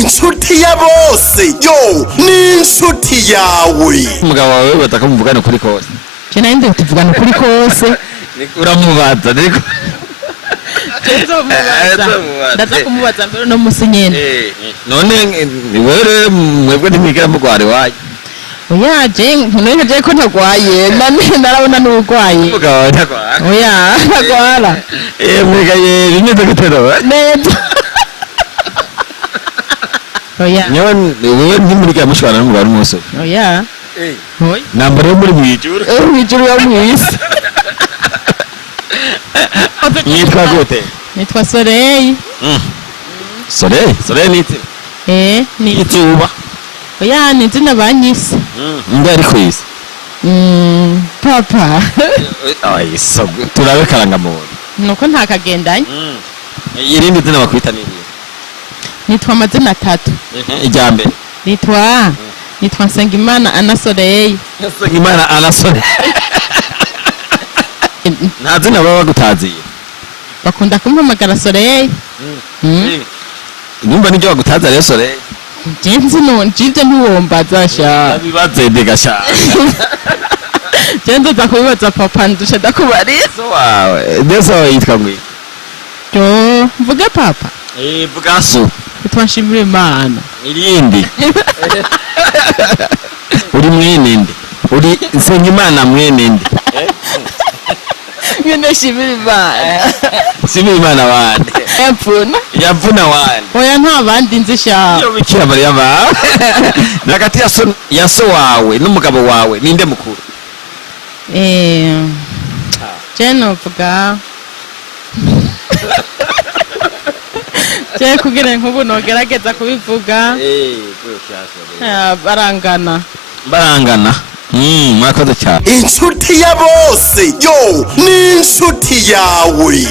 inshuti ya bose yo ni inshuti yawe. Umugabo wawe batakamuvugana kuri kose. Je ninde tuvugana kuri kose. Uramubaza ariko. Ndaza kumubaza mbere no musi nyene. None wewe mwebwe ntimwigera mugware waye. Oya je nkunenge je ko ntagwaye narabona n'ugwaye. Umugabo wawe ntagwara. Oya ntagwara. Mwigaye bimeze gutero. Neza. Oya. Nyon wewe ntimurigera mushwana n'umugabo n'umusore. Oya. Oya. Nambara yo muri mwijuru. Mwijuru yo mwisi. Yitwa gute? Nitwa Soleil. Soleil niti. Ni Ituba. Oya ni zina banyise. Nde ari kwisi. Papa. Ay so turabe karanga muntu. Nuko ntakagendanye. Irindi zina bakwita nini? Nitwa amazina atatu. Ijambe. Nitwa Nsengimana Ana Soleil. Nsengimana Ana Soleil. Nta zina baba bagutaziye. Bakunda kumpamagara Soleil. Numva nijyo bagutaza rero Soleil. Jenzi no njivye ntiwombaza sha. Bibaze degasha. Jenzo zakubibaza papa ndusha ndakubariza. So wawe. Ndeso yitwa ngwi. Yo, mvuge papa. Vuga so. Nitwa Nshimirimana. Irindi. Uri mwene nde? Uri Nsengimana mwene nde? Mwene Nshimirimana. Nshimirimana wande. Yapfuna wande. Oya nta bandi nzi sha. Yo Bikira Mariya ba. Nagati ya so wawe n'umugabo wawe ninde mukuru? Jeno vuga. Je kugira nkubu nogerageza kubivuga. Barangana. Mwakoze cyane. Inshuti ya bose yo ni inshuti yawe.